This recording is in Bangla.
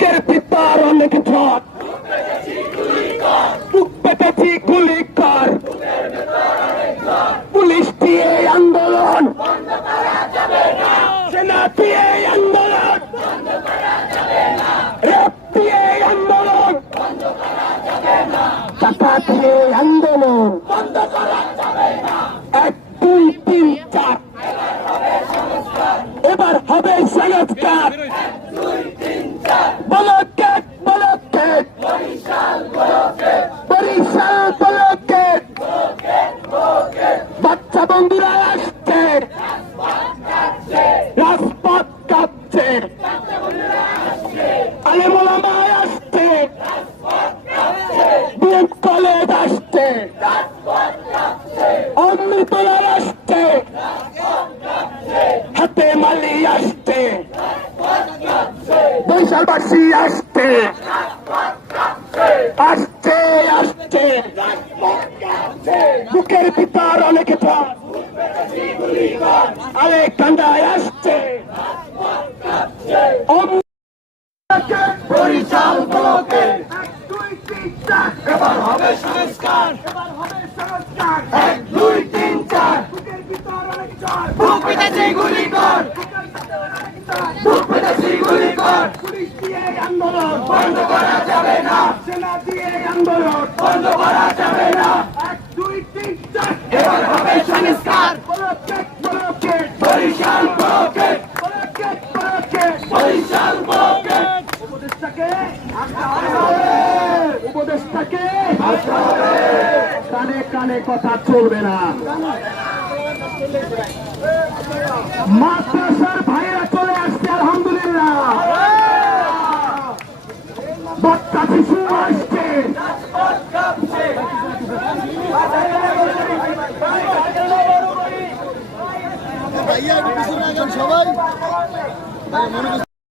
বুকের ভিতর অনেক ঝড়, বুক পেতেছি গুলি কর, পুলিশ দিয়ে আন্দোলন, সেনা দিয়ে আন্দোলন, রেপ দিয়ে আন্দোলন, টাকা দিয়ে আন্দোলন, 1, 2, 3, 4 এবার হবে সংস্কার। বলকেট বলকেট বরিশাল বলকেট, বাচ্চা বন্ধুরা আসছে, রাজপথ কাঁপছে, আলেম ওলামা আসছে, বিএম কলেজ আসছে, অমৃতলা আসছে, হাতে মালি আসছে, বৈশালবাসী আসছে, আসছে আসছে, বুকের ভিতর অনেক ঝড়, আরে কান্দায় আসছে, বরিশাল ব্লকে 1, 2, 3, 4 এবার হবে সংস্কার, 1, 2, 3, 4 বুকের ভিতর অনেক ঝড়, বুক পেতেছি গুলি কর, বুক পেতেছি গুলি কর, পুলিশ দিয়ে আন্দোলন বন্ধ করা যাবে না, সেনা দিয়ে আন্দোলন বন্ধ করা যাবে না, 1, 2, 3, 4 এবার হবে সংস্কার। Blockade blockade Barishal blockade, blockade blockade Barishal blockade. উপদেষ্টাকে উপদেষ্টাকে কানে কানে কথা চলবে না। মাদ্রাসার ভাইরা চলে আসছে আলহামদুলিল্লাহ, বাচ্চা শিশু আসছে, ভাইয়া সবাই